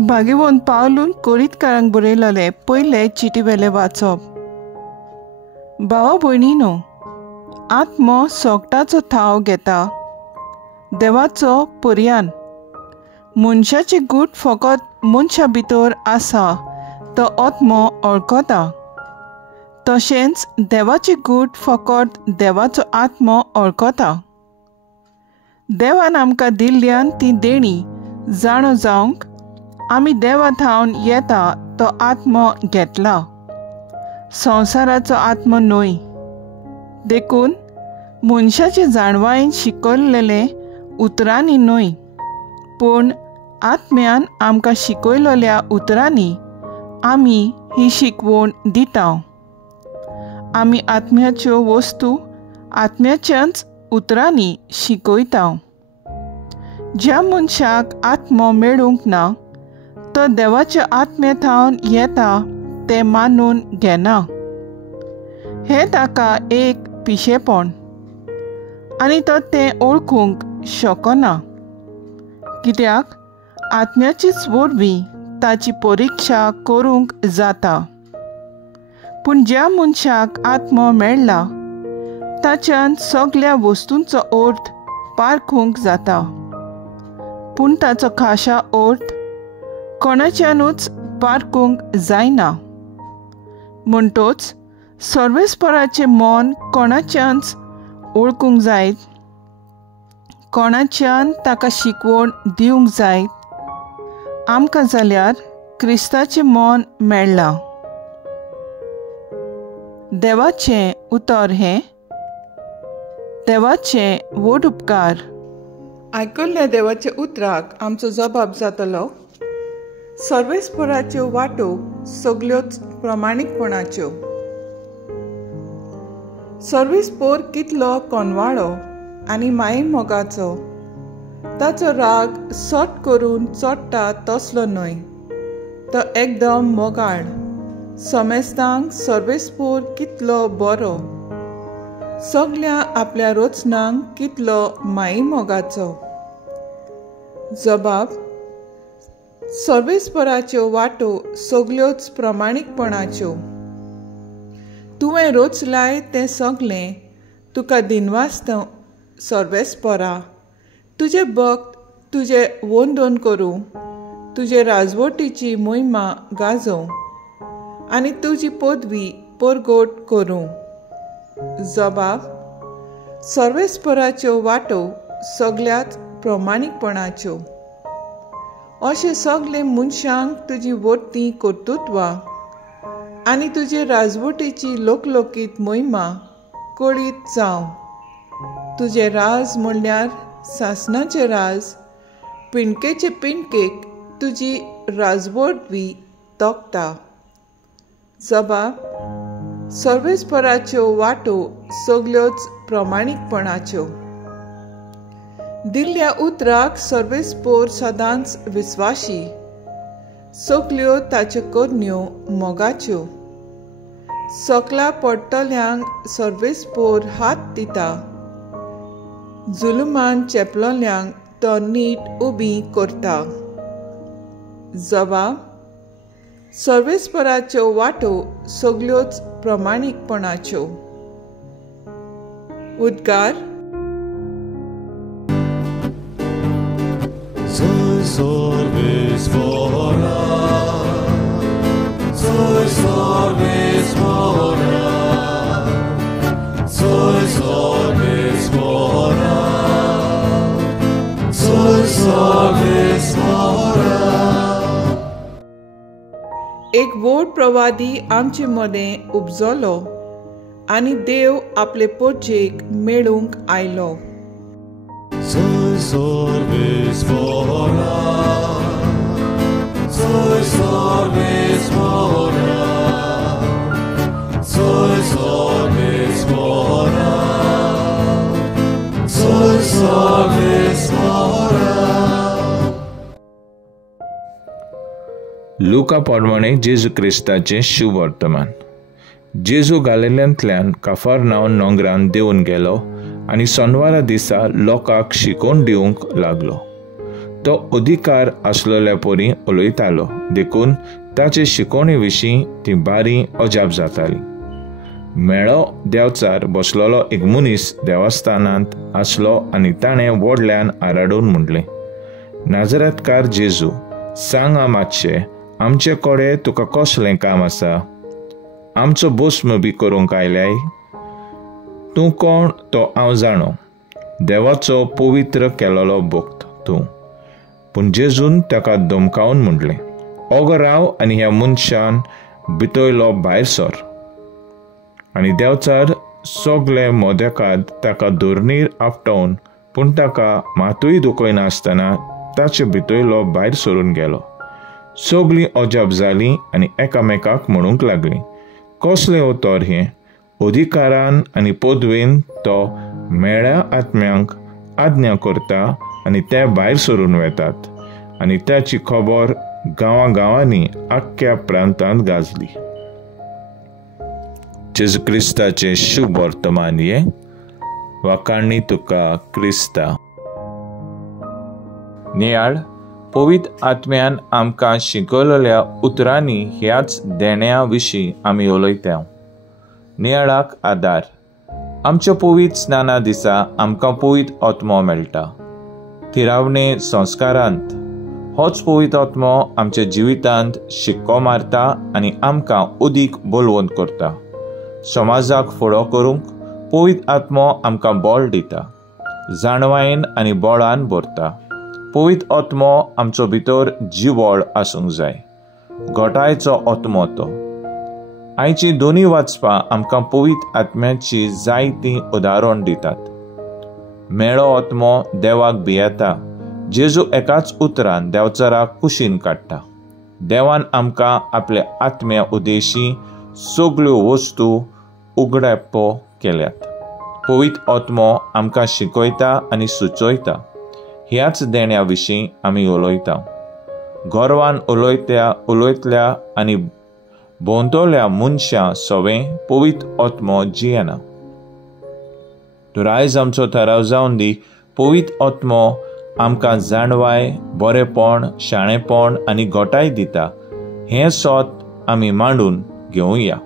भागीवंत पावलून कोरीतकारांक बरयलेले पयले चिटीवेले वाचप. भावा भयणीनो, आत्मो सोगटाचो थाव घेता देवाचो पर्यान. मनशाचे गूट फकत मनशा भितर आसा तो आत्मो वळखता. तशेंच देवाचे गूट फकत देवाचो आत्मो वळखता. देवान आमकां दिल्ल्यान ती देणी जाणो जावंक आमी देवा थावन येता तो आत्मो घेतला. संवसाराचो आत्मो न्हय. देखून मनशाचे जाणवायेन शिकयलेले उतरांनी न्हय, पूण आत्म्यान आमकां शिकयलेल्या उतरांनी आमी ही शिकवण दिता. आमी आत्म्याच्यो वस्तू आत्म्याच्याच उतरांनी शिकयता. ज्या मनशाक आत्मो मेळूंक ना तो देवाच्या आत्म्या थावन येता तें मानून घेना. हें ताका एक पिशेपण आनी तो तें ओळखूंक शकना, कित्याक आत्म्याचीच वरवीं ताची परिक्षा करूंक जाता. पूण ज्या मनशाक आत्मो मेळ्ळा ताच्यान सगळ्या वस्तूंचो अर्थ पारखूंक जाता. पूण ताचो खाशा अर्थ कोणाच्यानूच पारखूंक जायना. म्हणटच सर्वेस्पराचें मन कोणाच्यानच ओळखूंक जायत, कोणाच्यान ताका शिकवण दिवंक जायत. आमकां जाल्यार क्रिस्ताचें मन मेळ्ळां. देवाचें उतर हें. देवाचें व्हड उपकार. आयकल्ल्या देवाच्या उतराक आमचो जबाब जातलो सर्वेस्पराच्यो वाटो सगळ्योच प्रमाणीकपणाच्यो. सर्वेस्पर कितलो कोनवाळो आनी मायेमोगाचो. ताचो राग सट करून चोडटा तसलो न्हय. तो एकदम मोगाळ. समेस्तांक सर्वेस्पर कितलो बरो. सगळ्या आपल्या रोचनांक कितलो मायेमोगाचो. जबाब. सर्वेस्पराच्यो वाटो सगळ्योच प्रमाणीकपणाच्यो. तुवें रोचलाय तें सगळें तुका दिनवासता सर्वेस्परा. तुजे भक्त तुजे वंदन करूं, तुजे राजवटीची मोहिमा गाजोवं आनी तुजी पदवी परगट करूं. जबाब. सर्वेस्पराच्यो वाटो सगळ्याच प्रमाणीकपणाच्यो. अशें सगळे मनशांक तुजी वर्ती कर्तुत्वां आनी तुजे राजवटीची लोकलोकीत मोहिमा कळीत जावं. तुजें राज म्हणल्यार सासणाचें राज. पिणकेचे पिणकेक तुजी राजवटवी तोखता. जबाब. सर्वेस्पराच्यो वाटो सगळ्योच प्रमाणीकपणाच्यो. दिल्ल्या उतराक सर्वेस्पर सदांच विस्वाशी. सगळ्यो ताच्यो करण्यो मोगाच्यो. सकला पडटल्यांक सर्वेस्पर हात दिता. जुलुमान चेपलोल्यांक तो नीट उबी करता. जबाब. सर्वेस्पराच्यो वाटो सगळ्योच प्रमाणीकपणाच्यो. उद्गार. Sorvespora, soy sorvespora, soy sorvespora, soy sorvespora. एक व्हड प्रवादी आमचे मदें उपजलो आनी देव आपले पोरचेक मेळूंक आयलो. Soy sorvespora, soy sorvespora, soy sorvespora, soy sorvespora. लुका प्रमाणे जेजू क्रिस्ताचें शुभ वर्तमान. जेजू गालिल्यांतल्यान काफरनाहूम नगरांत देंवन गेलो आनी सोनवारा दिसा लोकांक शिकोवन दिवंक लागलो. तो अधिकार आसलेल्या परी उलयतालो, देखून ताचे शिकवणे विशीं ती बारी अजाप जाताली. मेळो देंवचार बसलोलो एक मनीस देवस्थानांत आसलो आनी ताणें व्हडल्यान आराडून म्हणलें, नाजरेतकार जेजू, सांग मातशें, आमचे कडेन तुका कसलें काम आसा? आमचो भस्म बी करूंक आयल्याय? तूं कोण तो हांव जाणो, देवाचो पवित्र केलोलो भक्त तूं. पूण जेजून ताका धमकावन म्हणलें, ओगो राव आनी ह्या मनशान भितरलो भायर सर. आनी देंवचार सगळे मोदेकाद ताका दोरनीर आपटोवन, पूण ताका मातूय दुखयनासतना ताचे भितरलो भायर सरून गेलो. सगळीं अजाप जालीं आनी एकामेकाक म्हणूंक लागलीं, कसलें उतर हें? अधिकारान आनी पदवेन तो मेळ्या आत्म्यांक आज्ञा करता आनी ते भायर सरून वेतात. आनी त्याची खबर गांवांनी आख्ख्या प्रांतांत गाजली. जेजू क्रिस्ताचें शुभ वर्तमान हे वाकाणणी तुका क्रिस्ता. नियाळ पवित्र आत्म्यान आमकां शिकयलेल्या उतरांनी ह्याच देण्या विशीं आमी उलयता. नियाळाक आदार. आमच्या पवित्र स्नाना दिसा आमकां पवित्र आत्मो मेळटा. थिरावणे संस्कारांत होच पवित्र आत्मो आमच्या जिवितांत शिक्को मारता आनी आमकां अदीक बोलवंत करता. समाजाक फुडो करूंक पवित्र आत्मो आमकां बळ दिता, जाणवायेन आनी बळान भरता. पवित्र आत्मो आमचो भितर जिवळ आसूंक जाय. घोटायेचो आत्मो तो. आयची दोनी वाचपां आमकां पवित्र आत्म्याची जायतीं उदाहरण दितात. मेळो आत्मो देवाक भियेता. जेजू एकाच उतरान देंवचाराक कुशीन काडटा. देवान आमकां आपल्या आत्म्या उद्देशी सगळ्यो वस्तू उगडेपो केल्यात. पवित्र आत्मो आमकां शिकयता आनी सुचयता. ह्याच देण्या विशीं आमी उलयता. गोरवान उलयतल्या आनी भोंवतल्या मनशां सवें पवित्र आत्मो जियेना. तर आयज आमचो थाराव जावन दी. पवित्र आत्मो आमकां जाणवाय, बरेपण, शाणेपण आनी घोटाय दिता. हें सोत आमी मांडून घेवया.